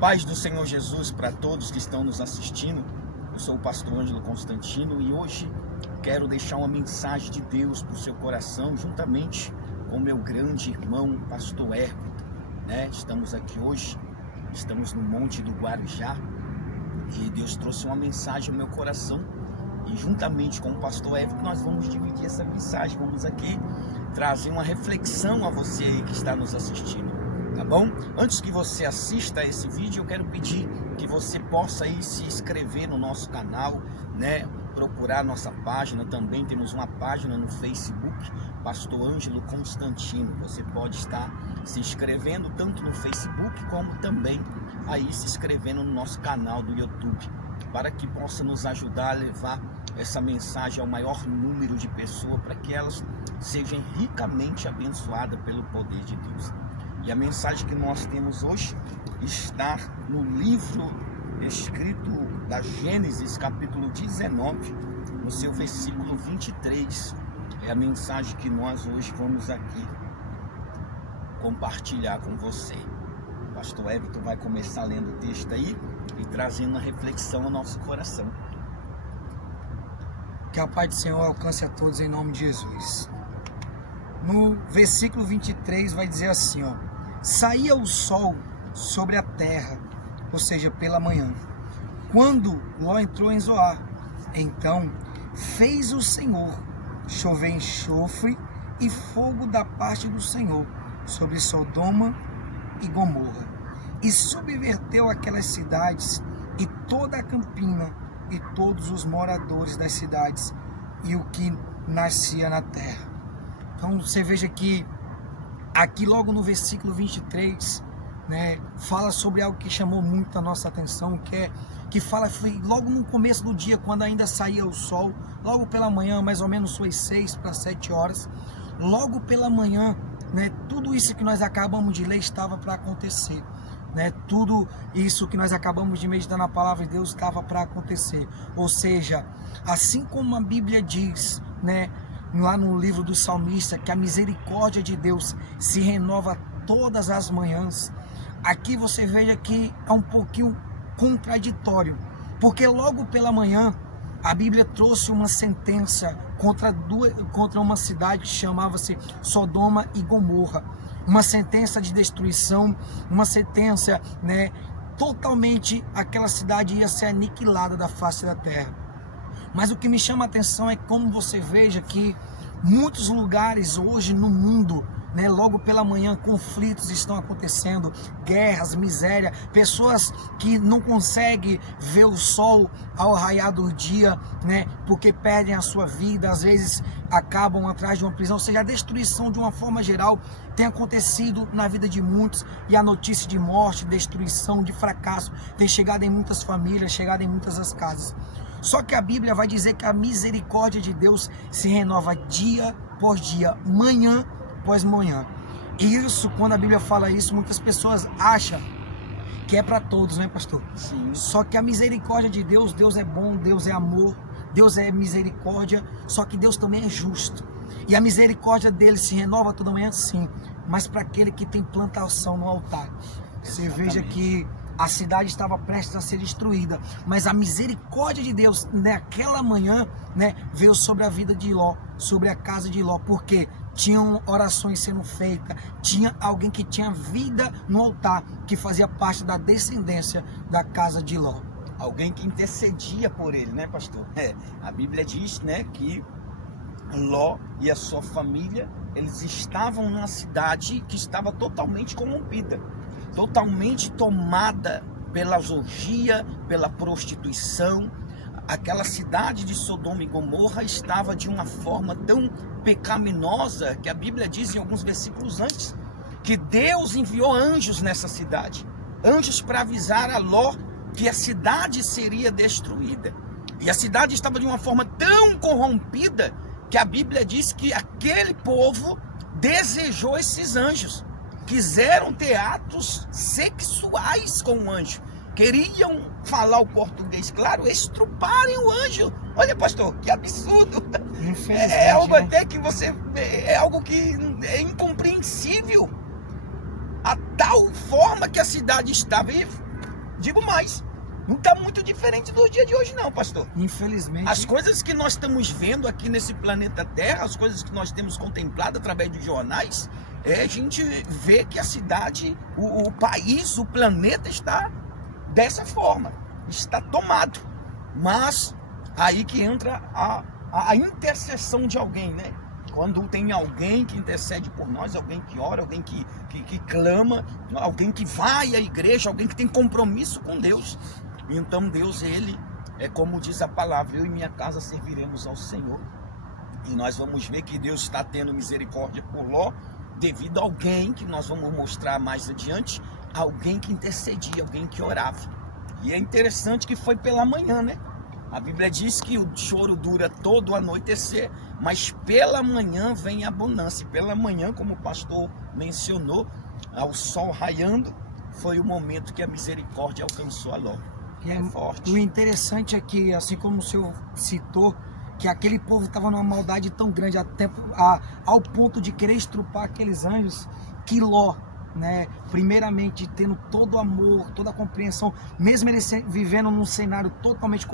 Paz do Senhor Jesus para todos que estão nos assistindo. Eu sou o pastor Ângelo Constantino e hoje quero deixar uma mensagem de Deus para o seu coração, juntamente com meu grande irmão, pastor Hércules, Estamos aqui hoje, estamos no Monte do Guarujá e Deus trouxe uma mensagem ao meu coração e juntamente com o pastor Hércules nós vamos dividir essa mensagem, vamos aqui trazer uma reflexão a você aí que está nos assistindo. Tá bom? Antes que você assista a esse vídeo, eu quero pedir que você possa aí se inscrever no nosso canal, procurar nossa página. Também temos uma página no Facebook, Pastor Ângelo Constantino. Você pode estar se inscrevendo tanto no Facebook como também aí se inscrevendo no nosso canal do YouTube, para que possa nos ajudar a levar essa mensagem ao maior número de pessoas, para que elas sejam ricamente abençoadas pelo poder de Deus. E a mensagem que nós temos hoje está no livro escrito da Gênesis, capítulo 19, no seu versículo 23. É a mensagem que nós hoje vamos aqui compartilhar com você. O pastor Everton vai começar lendo o texto aí e trazendo uma reflexão ao nosso coração. Que a paz do Senhor alcance a todos em nome de Jesus. No versículo 23 vai dizer assim, saía o sol sobre a terra, ou seja, pela manhã, quando Ló entrou em Zoar. Então fez o Senhor chover enxofre e fogo da parte do Senhor sobre Sodoma e Gomorra, e subverteu aquelas cidades e toda a campina e todos os moradores das cidades e o que nascia na terra. Então você veja que aqui logo no versículo 23, fala sobre algo que chamou muito a nossa atenção, que fala, foi logo no começo do dia, quando ainda saía o sol, logo pela manhã, mais ou menos suas 6 para 7 horas, logo pela manhã, tudo isso que nós acabamos de ler estava para acontecer. Tudo isso que nós acabamos de meditar na palavra de Deus estava para acontecer. Ou seja, assim como a Bíblia diz, lá no livro do salmista, que a misericórdia de Deus se renova todas as manhãs, aqui você veja que é um pouquinho contraditório, porque logo pela manhã a Bíblia trouxe uma sentença contra uma cidade que chamava-se Sodoma e Gomorra, uma sentença de destruição, uma sentença, totalmente aquela cidade ia ser aniquilada da face da terra. Mas o que me chama a atenção é como você veja que muitos lugares hoje no mundo, logo pela manhã, conflitos estão acontecendo, guerras, miséria, pessoas que não conseguem ver o sol ao raiar do dia, porque perdem a sua vida, às vezes acabam atrás de uma prisão. Ou seja, a destruição de uma forma geral tem acontecido na vida de muitos, e a notícia de morte, destruição, de fracasso tem chegado em muitas famílias, chegado em muitas das casas. Só que a Bíblia vai dizer que a misericórdia de Deus se renova dia por dia, manhã após manhã. E isso, quando a Bíblia fala isso, muitas pessoas acham que é para todos, pastor? Sim. Só que a misericórdia de Deus, Deus é bom, Deus é amor, Deus é misericórdia, só que Deus também é justo. E a misericórdia dele se renova toda manhã, sim, mas para aquele que tem plantação no altar. Você Veja que a cidade estava prestes a ser destruída, mas a misericórdia de Deus naquela manhã, veio sobre a vida de Ló, sobre a casa de Ló, porque tinham orações sendo feitas, tinha alguém que tinha vida no altar, que fazia parte da descendência da casa de Ló. Alguém que intercedia por ele, pastor? A Bíblia diz, que Ló e a sua família, eles estavam numa cidade que estava totalmente corrompida, totalmente tomada pela orgia, pela prostituição. Aquela cidade de Sodoma e Gomorra estava de uma forma tão pecaminosa que a Bíblia diz em alguns versículos antes que Deus enviou anjos nessa cidade, anjos para avisar a Ló que a cidade seria destruída. E a cidade estava de uma forma tão corrompida que a Bíblia diz que aquele povo desejou esses anjos, quiseram ter atos sexuais com o anjo, queriam falar o português, claro, estruparem o anjo. Olha, pastor, que absurdo! É algo até que é algo que é incompreensível. A tal forma que a cidade estava. E Digo mais, não está muito diferente do dia de hoje não, pastor. Infelizmente. As coisas que nós estamos vendo aqui nesse planeta Terra, as coisas que nós temos contemplado através dos jornais, a gente vê que a cidade, o país, o planeta está dessa forma, está tomado. Mas aí que entra a intercessão de alguém, né? Quando tem alguém que intercede por nós, alguém que ora, alguém que clama, alguém que vai à igreja, alguém que tem compromisso com Deus. Então Deus, ele é como diz a palavra, eu e minha casa serviremos ao Senhor. E nós vamos ver que Deus está tendo misericórdia por Ló, devido a alguém que nós vamos mostrar mais adiante, alguém que intercedia, alguém que orava. E é interessante que foi pela manhã, né? A Bíblia diz que o choro dura todo o anoitecer, mas pela manhã vem a bonança. E pela manhã, como o pastor mencionou, ao sol raiando, foi o momento que a misericórdia alcançou a Ló. É forte. O interessante é que, assim como o senhor citou, que aquele povo estava numa maldade tão grande ao ponto de querer estrupar aqueles anjos, que Ló, né, primeiramente tendo todo o amor, toda a compreensão, mesmo ele vivendo num cenário totalmente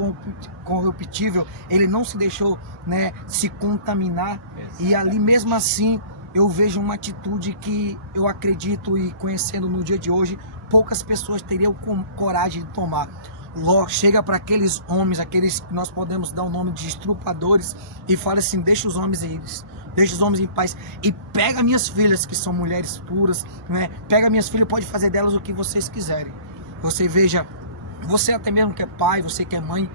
corruptível, ele não se deixou, né, se contaminar. Exatamente. E ali mesmo assim eu vejo uma atitude que eu acredito, e conhecendo no dia de hoje, poucas pessoas teriam coragem de tomar. Ló chega para aqueles homens, aqueles que nós podemos dar o nome de estrupadores, e fala assim: deixa os homens em paz, e pega minhas filhas, que são mulheres puras, né? Pega minhas filhas, pode fazer delas o que vocês quiserem. Você veja, você até mesmo que é pai, você que é mãe,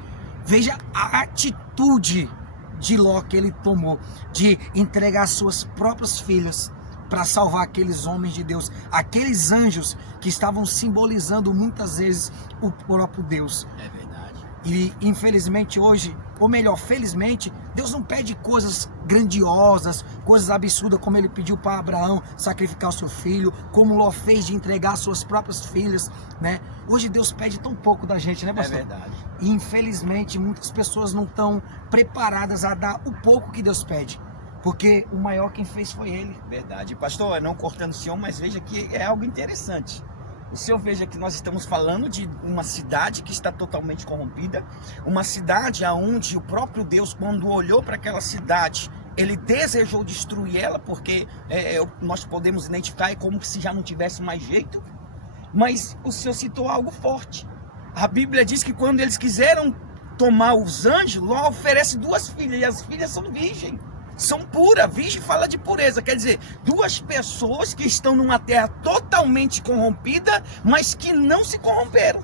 veja a atitude de Ló que ele tomou, de entregar suas próprias filhas para salvar aqueles homens de Deus, aqueles anjos que estavam simbolizando muitas vezes o próprio Deus. É verdade. E infelizmente hoje, ou melhor, felizmente, Deus não pede coisas grandiosas, coisas absurdas, como ele pediu para Abraão sacrificar o seu filho, como Ló fez de entregar suas próprias filhas, né? Hoje Deus pede tão pouco da gente, né, pastor? É verdade. E infelizmente muitas pessoas não estão preparadas a dar o pouco que Deus pede, porque o maior quem fez foi ele. Verdade. Pastor, não cortando o senhor, mas veja que é algo interessante. O senhor veja que nós estamos falando de uma cidade que está totalmente corrompida, uma cidade onde o próprio Deus, quando olhou para aquela cidade, ele desejou destruir ela, porque nós podemos identificar como se já não tivesse mais jeito. Mas o senhor citou algo forte. A Bíblia diz que quando eles quiseram tomar os anjos, Ló oferece 2 filhas, e as filhas são virgens. São puras, virgem fala de pureza, quer dizer, 2 pessoas que estão numa terra totalmente corrompida, mas que não se corromperam.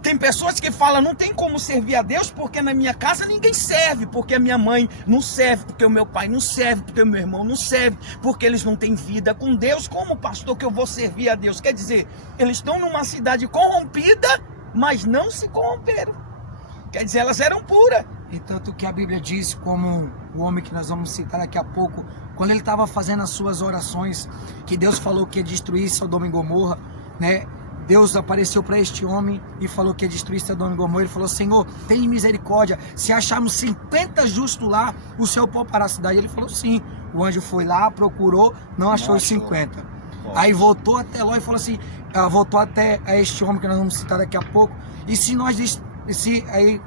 Tem pessoas que falam, não tem como servir a Deus, porque na minha casa ninguém serve, porque a minha mãe não serve, porque o meu pai não serve, porque o meu irmão não serve, porque eles não têm vida com Deus. Como, pastor, que eu vou servir a Deus? Quer dizer, eles estão numa cidade corrompida, mas não se corromperam. Quer dizer, elas eram puras. E tanto que a Bíblia diz, como o homem que nós vamos citar daqui a pouco, quando ele estava fazendo as suas orações, que Deus falou que ia destruir Sodoma e Gomorra, né? Deus apareceu para este homem e falou que ia destruir Sodoma e Gomorra. Ele falou: Senhor, tem misericórdia, se acharmos 50 justos lá, o Senhor poupará a cidade. Ele falou sim. O anjo foi lá, procurou, não achou os 50. Aí voltou até Ló e falou assim, voltou até a este homem que nós vamos citar daqui a pouco, e se nós, aí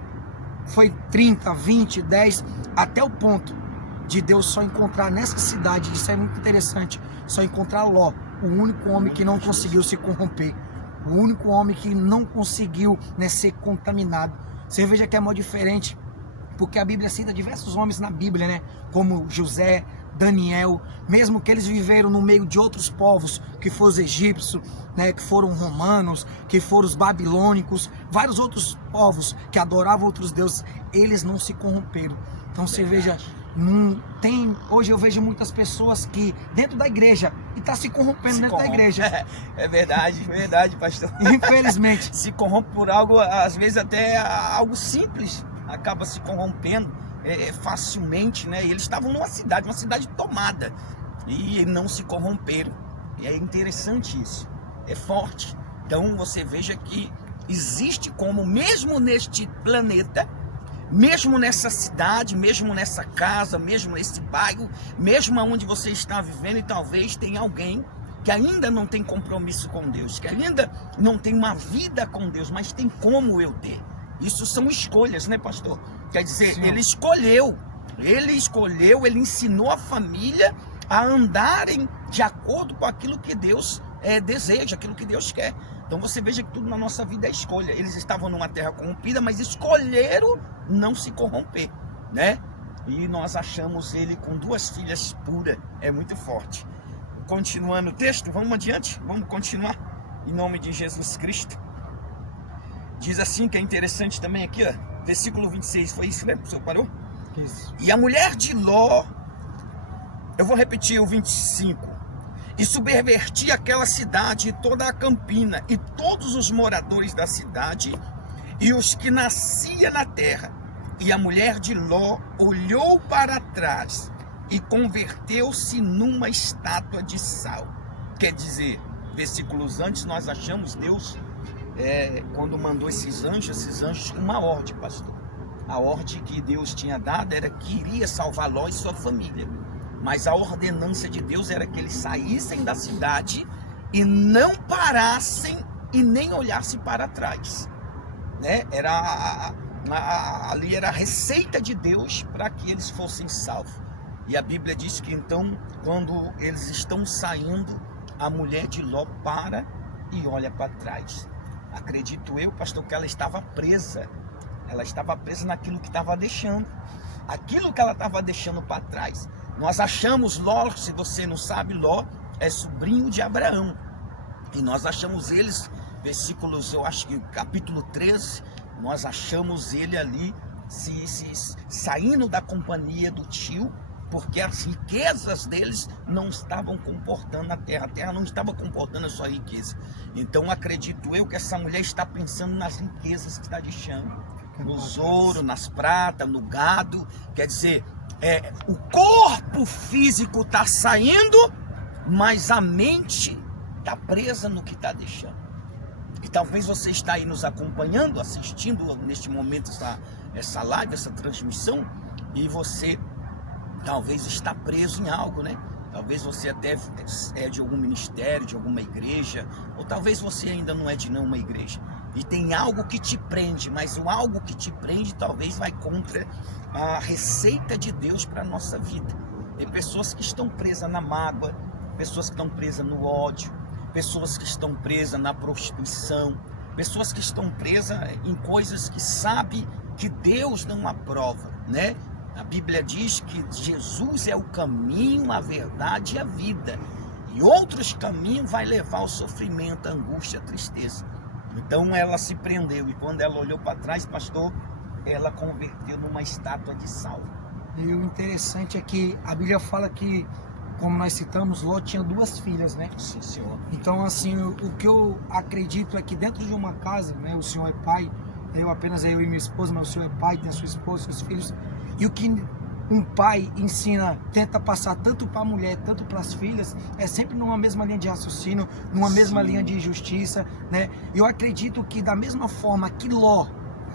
foi 30, 20, 10, até o ponto de Deus só encontrar nessa cidade, isso é muito interessante, só encontrar Ló, o único homem que não conseguiu se corromper, o único homem que não conseguiu, né, ser contaminado. Você veja que é muito diferente, porque a Bíblia cita diversos homens na Bíblia, né, como José, Daniel, mesmo que eles viveram no meio de outros povos, que foram os egípcios, né, que foram romanos, que foram os babilônicos, vários outros povos que adoravam outros deuses, eles não se corromperam. Então você veja, hoje eu vejo muitas pessoas que dentro da igreja, e está se corrompendo dentro da igreja. É verdade, pastor. Infelizmente. Se corrompe por algo, às vezes até algo simples, acaba se corrompendo facilmente, né? E eles estavam numa cidade, tomada, e não se corromperam. E é interessante isso, é forte. Então você veja que existe como, mesmo neste planeta, mesmo nessa cidade, mesmo nessa casa, mesmo nesse bairro, mesmo onde você está vivendo, e talvez tenha alguém que ainda não tem compromisso com Deus, que ainda não tem uma vida com Deus, mas tem como eu ter. Isso são escolhas, né, pastor? Quer dizer, Sim. ele escolheu, ele ensinou a família a andarem de acordo com aquilo que Deus deseja, aquilo que Deus quer. Então você veja que tudo na nossa vida é escolha. Eles estavam numa terra corrompida, mas escolheram não se corromper, né? E nós achamos ele com 2 filhas puras, é muito forte. Continuando o texto, vamos adiante, vamos continuar, em nome de Jesus Cristo. Diz assim, que é interessante também aqui, ó, versículo 26, foi isso, né? O senhor parou? Isso. E a mulher de Ló, eu vou repetir o 25, e subvertia aquela cidade e toda a campina, e todos os moradores da cidade, e os que nasciam na terra. E a mulher de Ló olhou para trás, e converteu-se numa estátua de sal. Quer dizer, versículos antes nós achamos Deus, quando mandou esses anjos com uma ordem, pastor. A ordem que Deus tinha dado era que iria salvar Ló e sua família. Mas a ordenança de Deus era que eles saíssem da cidade e não parassem e nem olhassem para trás, né? Ali era a receita de Deus para que eles fossem salvos. E a Bíblia diz que então, quando eles estão saindo, a mulher de Ló para e olha para trás. Acredito eu, pastor, que ela estava presa. Ela estava presa naquilo que estava deixando. Aquilo que ela estava deixando para trás. Nós achamos Ló, se você não sabe, Ló é sobrinho de Abraão. E nós achamos eles, versículos, eu acho que capítulo 13, nós achamos ele ali saindo da companhia do tio, porque as riquezas deles não estavam comportando a terra não estava comportando a sua riqueza. Então acredito eu que essa mulher está pensando nas riquezas que está deixando, nos ouro, nas pratas, no gado. Quer dizer, o corpo físico está saindo, mas a mente está presa no que está deixando. E talvez você está aí nos acompanhando, assistindo neste momento essa live, essa transmissão, e você talvez está preso em algo, né? Talvez você até é de algum ministério, de alguma igreja, ou talvez você ainda não é de nenhuma igreja. E tem algo que te prende, mas o algo que te prende talvez vai contra a receita de Deus para a nossa vida. Tem pessoas que estão presas na mágoa, pessoas que estão presas no ódio, pessoas que estão presas na prostituição, pessoas que estão presas em coisas que sabem que Deus não aprova, né? A Bíblia diz que Jesus é o caminho, a verdade e a vida. E outros caminhos vai levar ao sofrimento, a angústia, a tristeza. Então ela se prendeu, e quando ela olhou para trás, pastor, ela converteu numa estátua de sal. E o interessante é que a Bíblia fala que, como nós citamos, Ló tinha 2 filhas, né? Sim, senhor. Então, assim, o que eu acredito é que dentro de uma casa, né, o senhor é pai, eu e minha esposa, mas o senhor é pai, tem a sua esposa, seus filhos. E o que um pai ensina, tenta passar tanto para a mulher, tanto para as filhas, é sempre numa mesma linha de raciocínio, numa mesma linha de justiça, né? Eu acredito que da mesma forma que Ló,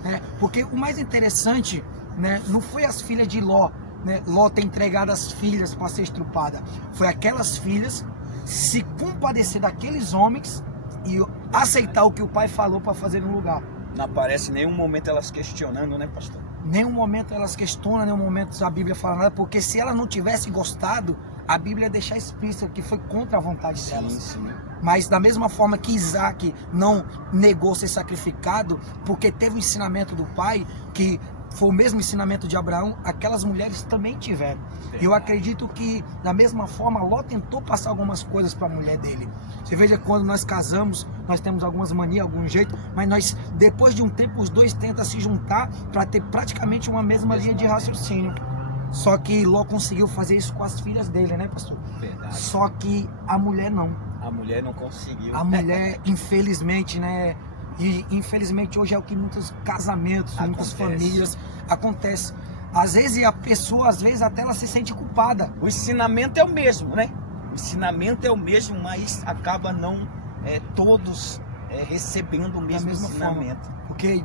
né? Porque o mais interessante, né, não foi as filhas de Ló, né? Ló ter entregado as filhas para ser estrupada. Foi aquelas filhas se compadecer daqueles homens e aceitar o que o pai falou para fazer no lugar. Não aparece em nenhum momento elas questionando, né, pastor? Nenhum momento elas questionam, nenhum momento a Bíblia fala nada, porque se ela não tivesse gostado, a Bíblia ia deixar explícito que foi contra a vontade delas. Sim. Mas da mesma forma que Isaac não negou ser sacrificado, porque teve o ensinamento do pai, que foi o mesmo ensinamento de Abraão, aquelas mulheres também tiveram. E eu acredito que, da mesma forma, Ló tentou passar algumas coisas para a mulher dele. Você veja, quando nós casamos, nós temos algumas manias, algum jeito, mas nós, depois de um tempo, os dois tentam se juntar para ter praticamente uma mesma linha de raciocínio. Só que Ló conseguiu fazer isso com as filhas dele, né, pastor? Verdade. Só que a mulher não. A mulher não conseguiu. A mulher, infelizmente, né? E infelizmente hoje é o que muitos casamentos, muitas famílias acontece. Às vezes a pessoa, até ela se sente culpada. O ensinamento é o mesmo, né? O ensinamento é o mesmo, mas acaba não todos recebendo o mesmo ensinamento. Forma, porque,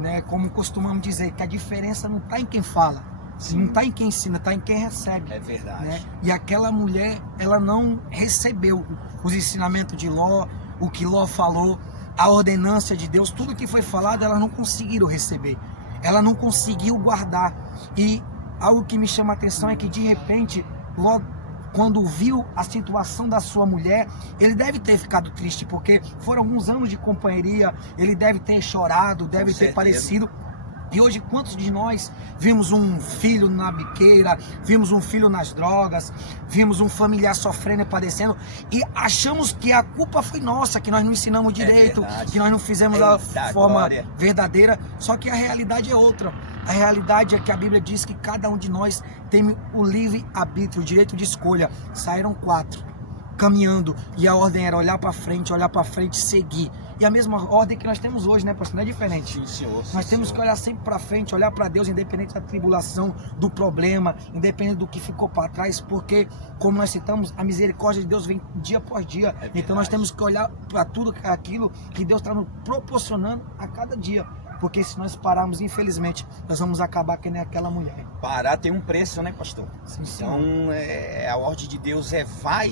né, como costumamos dizer, que a diferença não está em quem fala, Sim. Não está em quem ensina, está em quem recebe. É verdade. Né? E aquela mulher, ela não recebeu os ensinamentos de Ló, o que Ló falou, a ordenança de Deus, tudo que foi falado, elas não conseguiram receber. Ela não conseguiu guardar. E algo que me chama a atenção é que, de repente, Ló, quando viu a situação da sua mulher, ele deve ter ficado triste, porque foram alguns anos de companheiria, ele deve ter chorado, deve ter parecido. E hoje, quantos de nós vimos um filho na biqueira, vimos um filho nas drogas, vimos um familiar sofrendo e padecendo, e achamos que a culpa foi nossa, que nós não ensinamos direito, que nós não fizemos da forma verdadeira, só que a realidade é outra. A realidade é que a Bíblia diz que cada um de nós tem o livre-arbítrio, o direito de escolha. Saíram 4 caminhando, e a ordem era olhar para frente, seguir. E a mesma ordem que nós temos hoje, né, pastor? Não é diferente. Sim, senhor, sim, nós temos senhor. que olhar sempre para frente, olhar para Deus, independente da tribulação, do problema, independente do que ficou para trás, porque, como nós citamos, a misericórdia de Deus vem dia após dia. Então nós temos que olhar para tudo aquilo que Deus está nos proporcionando a cada dia. Porque se nós pararmos, infelizmente, nós vamos acabar que nem aquela mulher. Parar tem um preço, né, pastor? Sim, então, a ordem de Deus vai,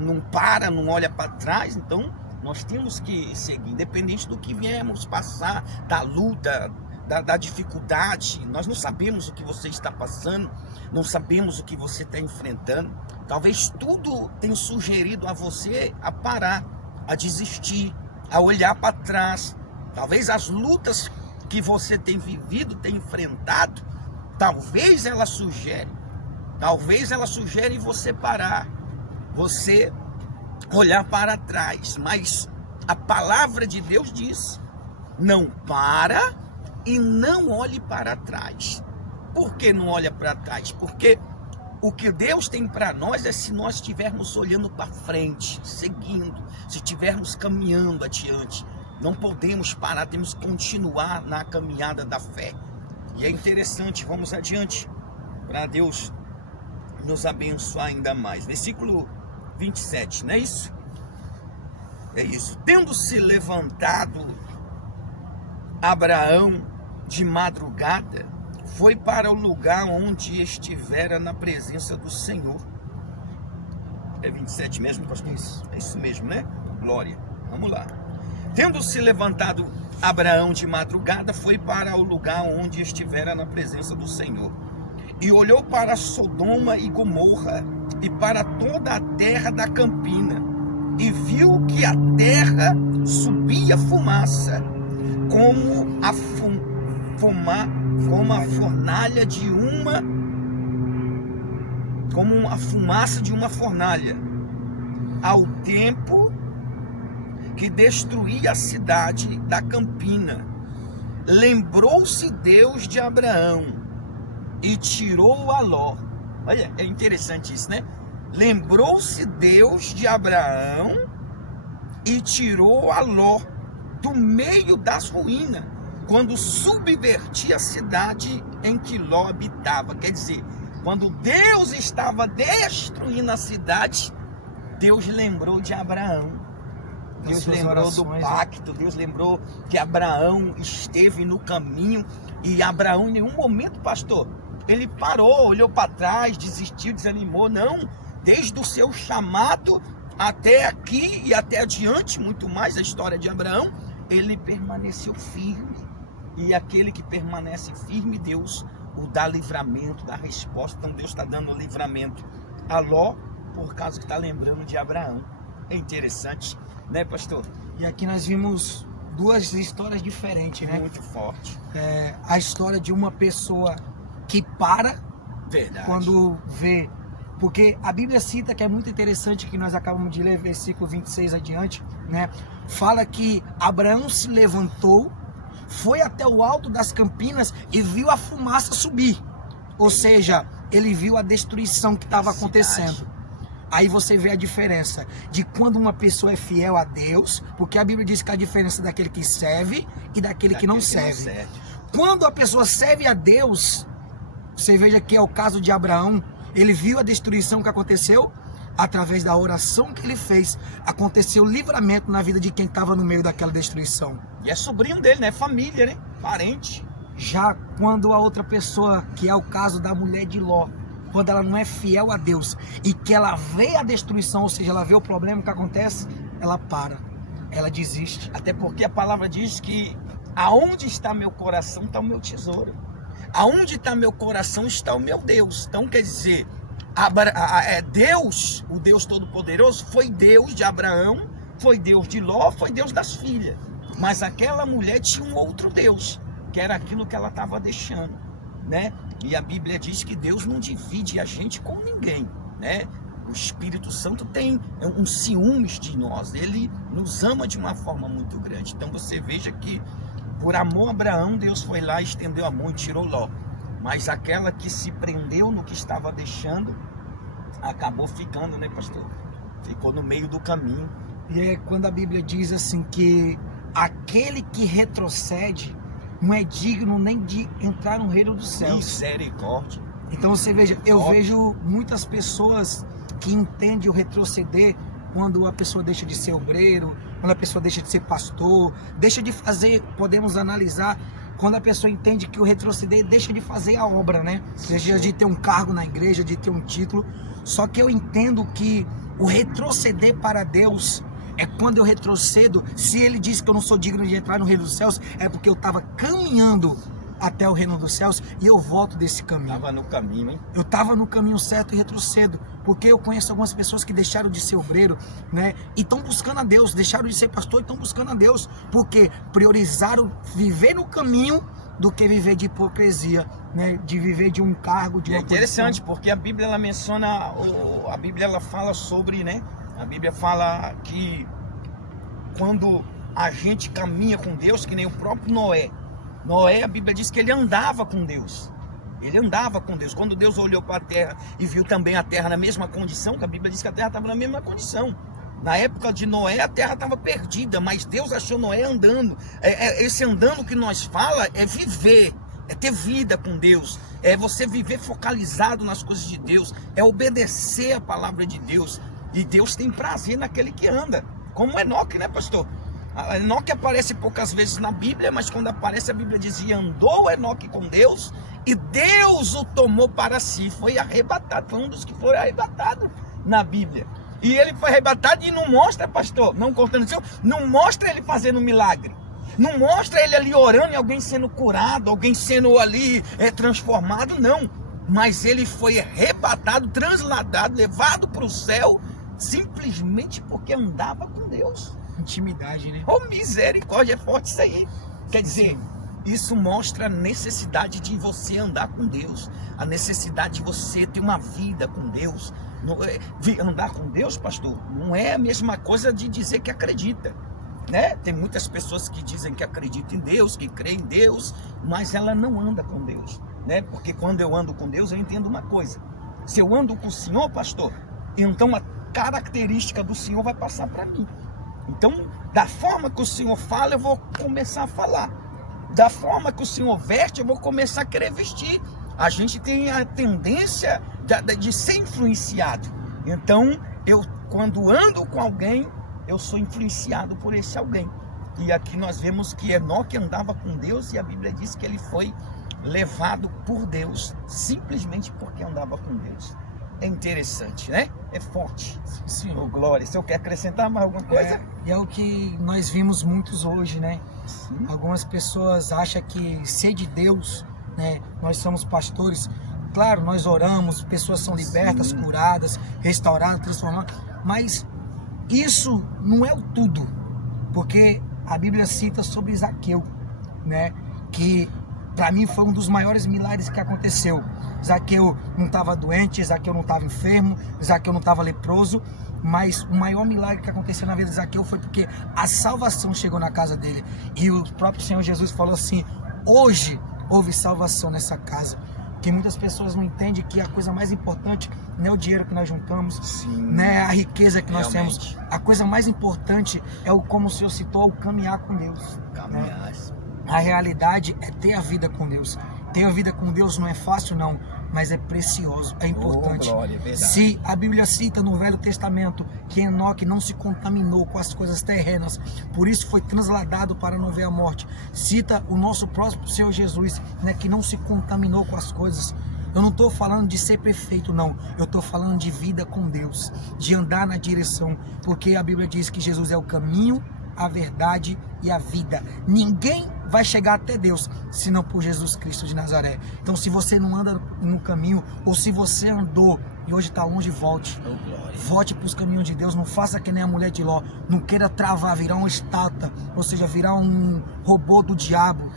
não para, não olha para trás. Então, nós temos que seguir, independente do que viemos passar, da luta, da dificuldade. Nós não sabemos o que você está passando, não sabemos o que você está enfrentando. Talvez tudo tenha sugerido a você a parar, a desistir, a olhar para trás. Talvez as lutas que você tem vivido, tem enfrentado, talvez ela sugere você parar, você olhar para trás. Mas a palavra de Deus diz: não para e não olhe para trás. Por que não olha para trás? Porque o que Deus tem para nós é se nós estivermos olhando para frente, seguindo, se estivermos caminhando adiante. Não podemos parar, temos que continuar na caminhada da fé. E é interessante, vamos adiante, para Deus nos abençoar ainda mais. Versículo 27, não é isso? É isso. Tendo-se levantado Abraão de madrugada, foi para o lugar onde estivera na presença do Senhor. É 27 mesmo, pastor? É isso mesmo, né? Glória. Vamos lá. Tendo-se levantado Abraão de madrugada, foi para o lugar onde estivera na presença do Senhor. E olhou para Sodoma e Gomorra, e para toda a terra da campina, e viu que a terra subia fumaça, como a fornalha de como a fumaça de uma fornalha, ao tempo que destruía a cidade da campina. Lembrou-se Deus de Abraão e tirou a Ló. Olha, é interessante isso, né? Lembrou-se Deus de Abraão e tirou a Ló do meio das ruínas, quando subvertia a cidade em que Ló habitava. Quer dizer, quando Deus estava destruindo a cidade, Deus lembrou de Abraão. Deus lembrou do pacto, Deus lembrou que Abraão esteve no caminho. E Abraão, em nenhum momento, pastor, ele parou, olhou para trás, desistiu, desanimou. Não, desde o seu chamado até aqui e até adiante, muito mais a história de Abraão, ele permaneceu firme. E aquele que permanece firme, Deus o dá livramento, dá resposta. Então Deus está dando livramento a Ló, por causa que está lembrando de Abraão. É interessante, né, pastor? E aqui nós vimos duas histórias diferentes, né? Muito forte. A história de uma pessoa que para, verdade, quando vê, porque a Bíblia cita, que é muito interessante, que nós acabamos de ler, versículo 26 adiante, né? Fala que Abraão se levantou, foi até o alto das campinas e viu a fumaça subir. Ou seja, ele viu a destruição que estava acontecendo. Aí você vê a diferença de quando uma pessoa é fiel a Deus, porque a Bíblia diz que a diferença daquele que serve e daquele que não serve. Quando a pessoa serve a Deus, você veja que é o caso de Abraão, ele viu a destruição que aconteceu, através da oração que ele fez, aconteceu livramento na vida de quem estava no meio daquela destruição. E é sobrinho dele, né? Família, né? Parente. Já quando a outra pessoa, que é o caso da mulher de Ló, quando ela não é fiel a Deus e que ela vê a destruição, ou seja, ela vê o problema que acontece, ela para, ela desiste. Até porque a palavra diz que aonde está meu coração está o meu tesouro. Aonde está meu coração está o meu Deus. Então quer dizer, Deus, o Deus Todo-Poderoso, foi Deus de Abraão, foi Deus de Ló, foi Deus das filhas. Mas aquela mulher tinha um outro Deus, que era aquilo que ela estava deixando, né? E a Bíblia diz que Deus não divide a gente com ninguém, né? O Espírito Santo tem um ciúmes de nós, ele nos ama de uma forma muito grande. Então você veja que por amor a Abraão, Deus foi lá, estendeu a mão e tirou Ló. Mas aquela que se prendeu no que estava deixando, acabou ficando, né, pastor? Ficou no meio do caminho. E é quando a Bíblia diz assim que aquele que retrocede não é digno nem de entrar no reino dos céus. Misericórdia. Então você veja, eu vejo muitas pessoas que entendem o retroceder quando a pessoa deixa de ser obreiro, quando a pessoa deixa de ser pastor, deixa de fazer, podemos analisar, quando a pessoa entende que o retroceder deixa de fazer a obra, né? Deixa de ter um cargo na igreja, de ter um título. Só que eu entendo que o retroceder para Deus é quando eu retrocedo. Se ele diz que eu não sou digno de entrar no reino dos céus, é porque eu estava caminhando até o reino dos céus e eu volto desse caminho. Estava no caminho, hein? Eu estava no caminho certo e retrocedo, porque eu conheço algumas pessoas que deixaram de ser obreiro, né? E estão buscando a Deus, deixaram de ser pastor e estão buscando a Deus, porque priorizaram viver no caminho do que viver de hipocrisia, né? De viver de um cargo, de uma posição. É interessante, porque a Bíblia ela menciona, a Bíblia ela fala sobre, né? A Bíblia fala que quando a gente caminha com Deus, que nem o próprio Noé, a Bíblia diz que ele andava com Deus. Ele andava com Deus. Quando Deus olhou para a terra e viu também a terra na mesma condição, que a Bíblia diz que a terra estava na mesma condição. Na época de Noé, a terra estava perdida, mas Deus achou Noé andando. Esse andando que nós fala é viver, é ter vida com Deus, é você viver focalizado nas coisas de Deus, é obedecer a palavra de Deus. E Deus tem prazer naquele que anda, como Enoque, né, pastor? Enoque aparece poucas vezes na Bíblia, mas quando aparece a Bíblia dizia, andou Enoque com Deus e Deus o tomou para si, foi arrebatado, foi um dos que foram arrebatados na Bíblia. E ele foi arrebatado e não mostra, pastor, não cortando o seu, não mostra ele fazendo milagre, não mostra ele ali orando e alguém sendo curado, alguém sendo ali transformado, não. Mas ele foi arrebatado, transladado, levado para o céu, simplesmente porque andava com Deus. Intimidade, né? Oh, misericórdia, é forte isso aí. Quer dizer, isso mostra a necessidade de você andar com Deus, a necessidade de você ter uma vida com Deus. Andar com Deus, pastor, não é a mesma coisa de dizer que acredita, né? Tem muitas pessoas que dizem que acreditam em Deus, que creem em Deus, mas ela não anda com Deus, né? Porque quando eu ando com Deus, eu entendo uma coisa: se eu ando com o Senhor, pastor, então a característica do Senhor vai passar para mim. Então, da forma que o Senhor fala, eu vou começar a falar. Da forma que o Senhor veste, eu vou começar a querer vestir. A gente tem a tendência de ser influenciado. Então, eu quando ando com alguém, eu sou influenciado por esse alguém. E aqui nós vemos que Enoque andava com Deus e a Bíblia diz que ele foi levado por Deus, simplesmente porque andava com Deus. É interessante, né? É forte. Sim. Oh, glória. Se eu quer acrescentar mais alguma coisa? E é o que nós vimos muitos hoje, né? Sim. Algumas pessoas acham que ser de Deus, né? Nós somos pastores. Claro, nós oramos, pessoas são libertas, Sim. curadas, restauradas, transformadas. Mas isso não é o tudo. Porque a Bíblia cita sobre Zaqueu, né? Que para mim foi um dos maiores milagres que aconteceu. Zaqueu não estava doente, Zaqueu não estava enfermo, Zaqueu não estava leproso, mas o maior milagre que aconteceu na vida de Zaqueu foi porque a salvação chegou na casa dele. E o próprio Senhor Jesus falou assim: hoje houve salvação nessa casa. Porque muitas pessoas não entendem que a coisa mais importante não é o dinheiro que nós juntamos, Sim. não é a riqueza que nós Realmente. temos. A coisa mais importante é o, como o Senhor citou, o caminhar com Deus. Caminhar. Né? A realidade é ter a vida com Deus. Ter a vida com Deus não é fácil, não. mas é precioso, é importante. Glória, é verdade. Se a Bíblia cita no Velho Testamento que Enoque não se contaminou com as coisas terrenas, por isso foi transladado para não ver a morte. Cita o nosso próximo Senhor Jesus, né, que não se contaminou com as coisas. Eu não estou falando de ser perfeito, não. Eu estou falando de vida com Deus, de andar na direção, porque a Bíblia diz que Jesus é o caminho, a verdade e a vida. Ninguém vai chegar até Deus senão por Jesus Cristo de Nazaré. Então, se você não anda no caminho, ou se você andou e hoje está longe, volte. Volte para os caminhos de Deus. Não faça que nem a mulher de Ló. Não queira travar, virar uma estátua, ou seja, virar um robô do diabo,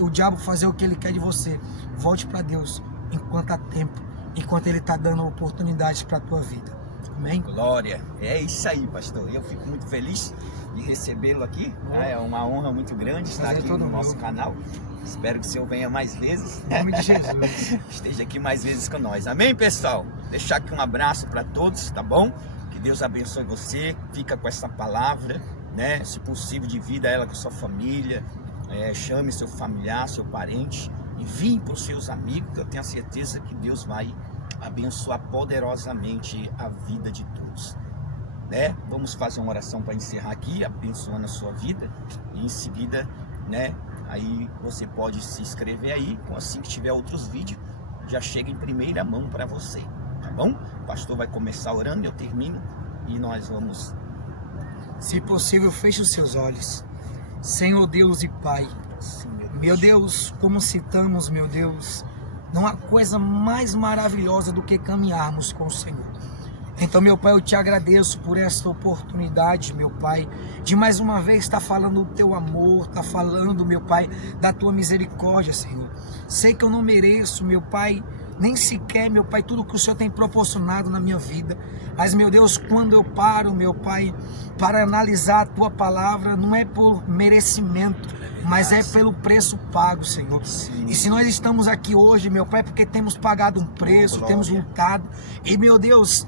o diabo fazer o que ele quer de você. Volte para Deus enquanto há tempo, enquanto ele está dando oportunidades para a tua vida. Amém? Glória, é isso aí, pastor. Eu fico muito feliz de recebê-lo aqui. É uma honra muito grande estar aqui no nosso canal. Espero que o Senhor venha mais vezes. Em nome de Jesus. Esteja aqui mais vezes com nós. Amém, pessoal? Deixar aqui um abraço para todos, tá bom? Que Deus abençoe você. Fica com essa palavra, né? Se possível, divida ela com sua família. Chame seu familiar, seu parente. Envie para os seus amigos. Eu tenho a certeza que Deus vai abençoar poderosamente a vida de todos, né? Vamos fazer uma oração para encerrar aqui, abençoando a sua vida, e em seguida, né, aí você pode se inscrever aí, assim que tiver outros vídeos, já chega em primeira mão para você, tá bom? O pastor vai começar orando, eu termino e nós vamos. Se possível, feche os seus olhos. Senhor Deus e Pai, Sim, meu Deus, como citamos, meu Deus, não há coisa mais maravilhosa do que caminharmos com o Senhor. Então, meu Pai, eu te agradeço por esta oportunidade, meu Pai, de mais uma vez estar falando do teu amor, estar falando, meu Pai, da tua misericórdia, Senhor. Sei que eu não mereço, meu Pai, nem sequer, meu Pai, tudo que o Senhor tem proporcionado na minha vida. Mas, meu Deus, quando eu paro, meu Pai, para analisar a tua palavra, não é por merecimento, mas é pelo preço pago, Senhor. Sim. E se nós estamos aqui hoje, meu Pai, porque temos pagado um preço, temos lutado. E, meu Deus,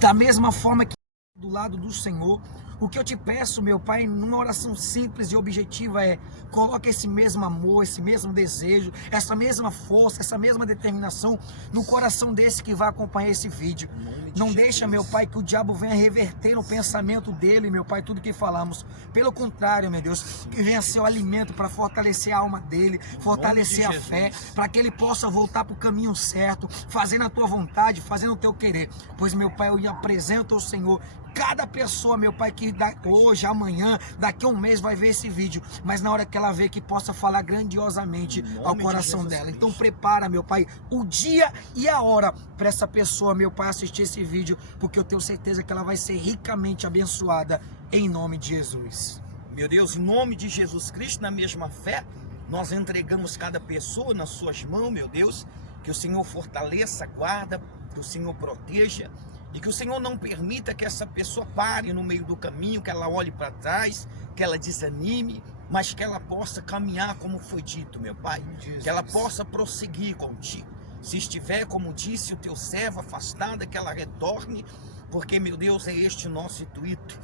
da mesma forma que do lado do Senhor, o que eu te peço, meu Pai, numa oração simples e objetiva é: coloque esse mesmo amor, esse mesmo desejo, essa mesma força, essa mesma determinação no coração desse que vai acompanhar esse vídeo. Não deixa, meu Pai, que o diabo venha reverter no pensamento dele, meu Pai, tudo que falamos. Pelo contrário, meu Deus, que venha ser o alimento para fortalecer a alma dele, fortalecer a fé, para que ele possa voltar para o caminho certo, fazendo a tua vontade, fazendo o teu querer. Pois, meu Pai, eu apresento ao Senhor cada pessoa, meu Pai, que hoje, amanhã, daqui a um mês vai ver esse vídeo, mas na hora que ela vê, que possa falar grandiosamente ao coração dela. Então prepara, meu Pai, o dia e a hora para essa pessoa, meu Pai, assistir esse vídeo, porque eu tenho certeza que ela vai ser ricamente abençoada, em nome de Jesus. Meu Deus, em nome de Jesus Cristo, na mesma fé, nós entregamos cada pessoa nas suas mãos, meu Deus, que o Senhor fortaleça, guarda, que o Senhor proteja, e que o Senhor não permita que essa pessoa pare no meio do caminho, que ela olhe para trás, que ela desanime, mas que ela possa caminhar como foi dito, meu Pai, Jesus. Que ela possa prosseguir contigo. Se estiver, como disse o teu servo, afastada, que ela retorne, porque, meu Deus, é este o nosso intuito,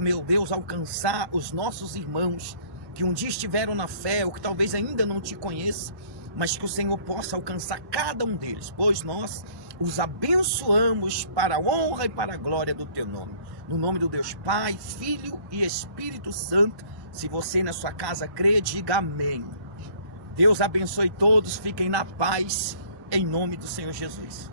meu Deus, alcançar os nossos irmãos que um dia estiveram na fé, ou que talvez ainda não te conheçam, mas que o Senhor possa alcançar cada um deles, pois nós os abençoamos para a honra e para a glória do teu nome. No nome do Deus Pai, Filho e Espírito Santo. Se você na sua casa crê, diga amém. Deus abençoe todos, fiquem na paz, em nome do Senhor Jesus.